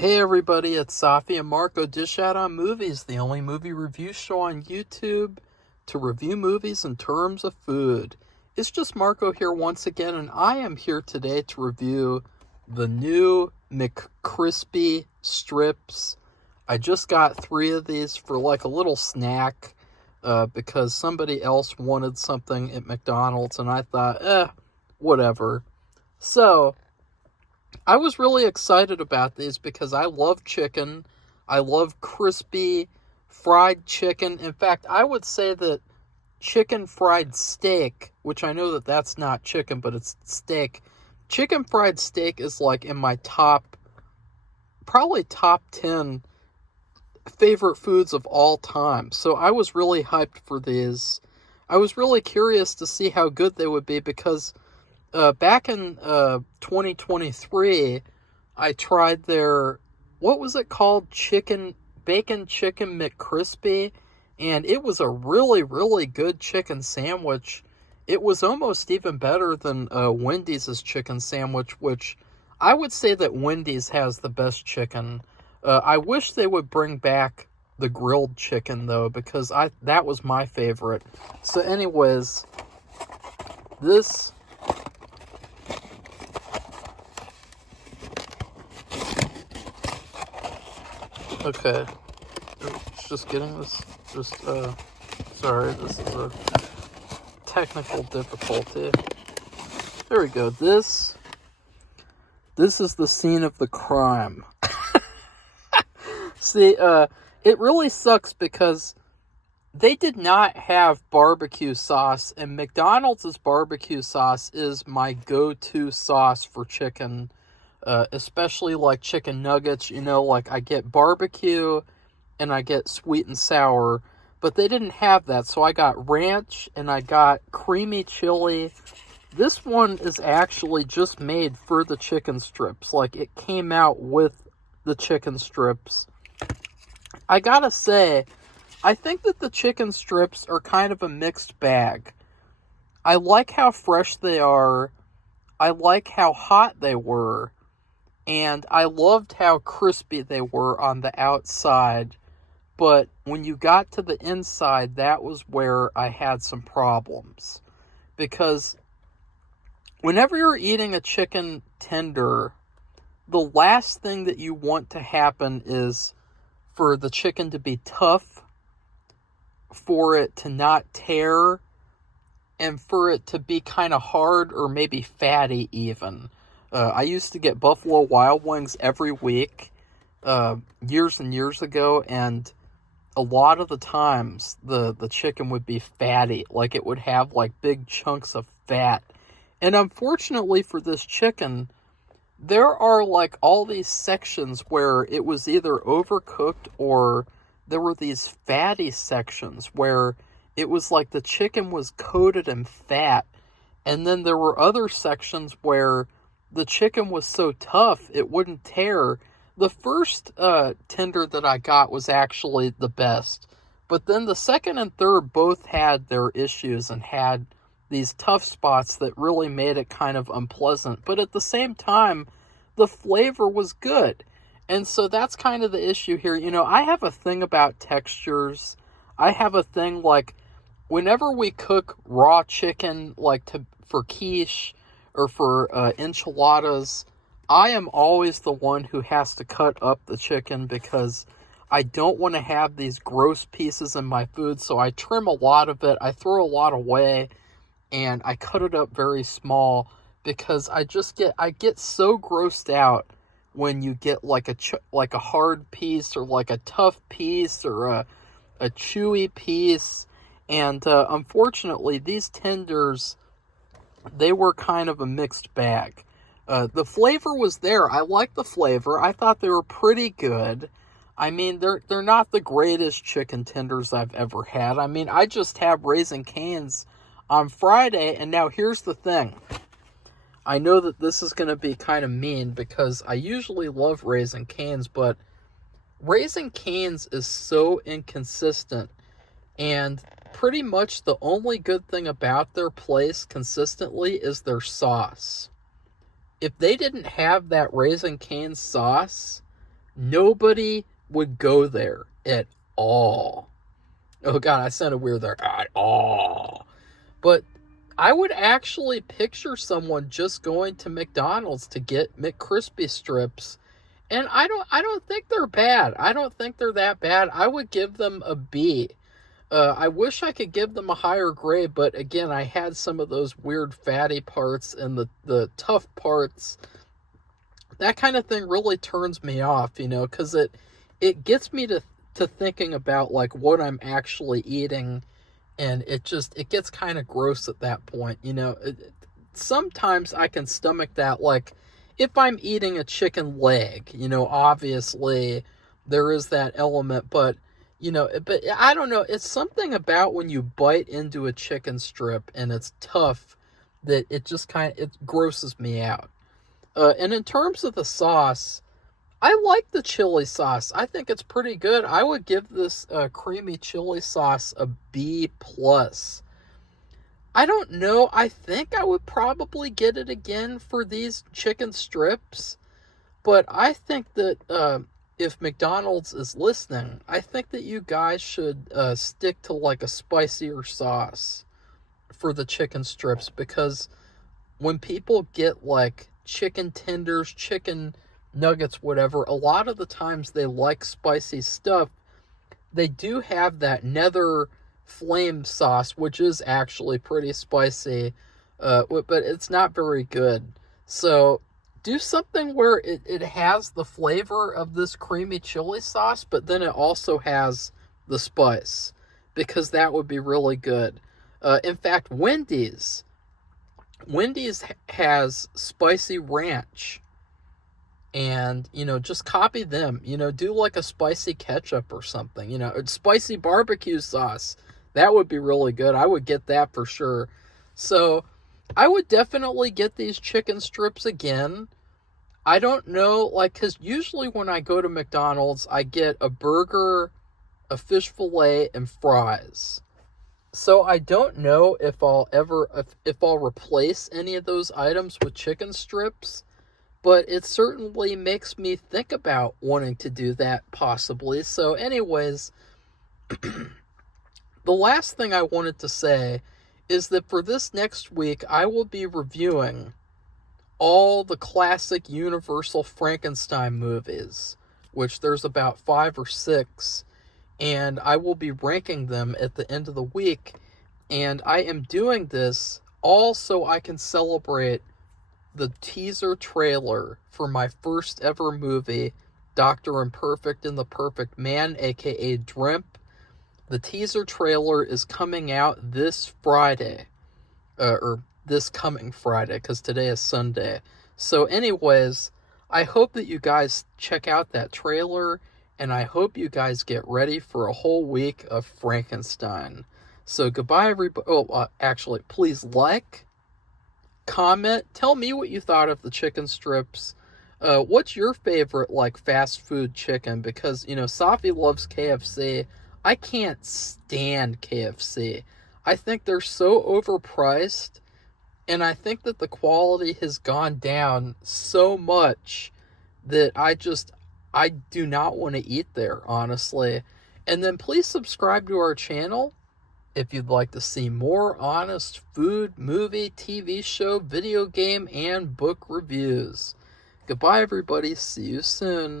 Hey everybody, it's Safi and Marco Dish Out on Movies, the only movie review show on YouTube to review movies in terms of food. It's just Marco here once again, and I am here today to review the new McCrispy Strips. I just got 3 of these for like a little snack because somebody else wanted something at McDonald's, and I thought, whatever. So, I was really excited about these because I love chicken. I love crispy fried chicken. In fact, I would say that chicken fried steak, which I know that that's not chicken, but it's steak. Chicken fried steak is like in my probably top 10 favorite foods of all time. So I was really hyped for these. I was really curious to see how good they would be because back in 2023, I tried their, what was it called? Bacon Chicken McCrispy. And it was a really, really good chicken sandwich. It was almost even better than Wendy's chicken sandwich, which I would say that Wendy's has the best chicken. I wish they would bring back the grilled chicken, though, because that was my favorite. So anyways, this... Okay, it's just getting this, sorry, this is a technical difficulty. There we go, this is the scene of the crime. See, it really sucks because they did not have barbecue sauce, and McDonald's barbecue sauce is my go-to sauce for chicken. Especially like chicken nuggets, like I get barbecue and I get sweet and sour, but they didn't have that, so I got ranch and I got creamy chili. This one is actually just made for the chicken strips, like it came out with the chicken strips. I gotta say, I think that the chicken strips are kind of a mixed bag. I like how fresh they are, I like how hot they were, and I loved how crispy they were on the outside, but when you got to the inside, that was where I had some problems. Because whenever you're eating a chicken tender, the last thing that you want to happen is for the chicken to be tough, for it to not tear, and for it to be kind of hard or maybe fatty even. I used to get Buffalo Wild Wings every week, years and years ago, and a lot of the times the chicken would be fatty, like it would have like big chunks of fat. And unfortunately for this chicken, there are like all these sections where it was either overcooked or there were these fatty sections where it was like the chicken was coated in fat. And then there were other sections where the chicken was so tough it wouldn't tear. The first tender that I got was actually the best. But then the second and third both had their issues and had these tough spots that really made it kind of unpleasant. But at the same time, the flavor was good. And so that's kind of the issue here. I have a thing about textures. I have a thing like whenever we cook raw chicken, like for quiche, or for enchiladas, I am always the one who has to cut up the chicken because I don't want to have these gross pieces in my food, so I trim a lot of it, I throw a lot away, and I cut it up very small because I get so grossed out when you get like a hard piece or like a tough piece or a chewy piece, and unfortunately these tenders, they were kind of a mixed bag. The flavor was there. I liked the flavor. I thought they were pretty good. I mean, they're not the greatest chicken tenders I've ever had. I mean, I just had Raising Cane's on Friday, and now here's the thing. I know that this is going to be kind of mean because I usually love Raising Cane's, but Raising Cane's is so inconsistent, and pretty much the only good thing about their place consistently is their sauce. If they didn't have that Raising Cane's sauce, Nobody would go there at all. Oh God, I sounded weird there. At all. But I would actually picture someone just going to McDonald's to get McCrispy strips, and I don't think they're bad. I don't think they're that bad. I would give them a B. I wish I could give them a higher grade, but again, I had some of those weird fatty parts and the tough parts. That kind of thing really turns me off, because it gets me to thinking about like what I'm actually eating, and it gets kind of gross at that point. Sometimes I can stomach that, like if I'm eating a chicken leg, obviously there is that element, but I don't know, it's something about when you bite into a chicken strip and it's tough that it grosses me out. And in terms of the sauce, I like the chili sauce. I think it's pretty good. I would give this creamy chili sauce a B plus. I don't know. I think I would probably get it again for these chicken strips, but I think that if McDonald's is listening, I think that you guys should stick to like a spicier sauce for the chicken strips, because when people get like chicken tenders, chicken nuggets, whatever, a lot of the times they like spicy stuff. They do have that nether flame sauce, which is actually pretty spicy, but it's not very good. So do something where it has the flavor of this creamy chili sauce, but then it also has the spice, because that would be really good. In fact, Wendy's has spicy ranch, and just copy them. Do like a spicy ketchup or something. Spicy barbecue sauce, that would be really good. I would get that for sure. So I would definitely get these chicken strips again. I don't know, like, because usually when I go to McDonald's, I get a burger, a fish fillet, and fries. So I don't know if I'll replace any of those items with chicken strips, but it certainly makes me think about wanting to do that possibly. So anyways, the last thing I wanted to say is that for this next week, I will be reviewing all the classic Universal Frankenstein movies, which there's about 5 or 6, and I will be ranking them at the end of the week. And I am doing this all so I can celebrate the teaser trailer for my first ever movie, Dr. Imperfect and the Perfect Man, aka Dreamp. The teaser trailer is coming out this Friday, or this coming Friday, because today is Sunday. So anyways, I hope that you guys check out that trailer, and I hope you guys get ready for a whole week of Frankenstein. So goodbye, everybody. Actually, please like, comment, tell me what you thought of the chicken strips. What's your favorite, like, fast food chicken? Because, Safi loves KFC. I can't stand KFC. I think they're so overpriced, and I think that the quality has gone down so much that I do not want to eat there, honestly. And then please subscribe to our channel if you'd like to see more honest food, movie, TV show, video game, and book reviews. Goodbye, everybody. See you soon.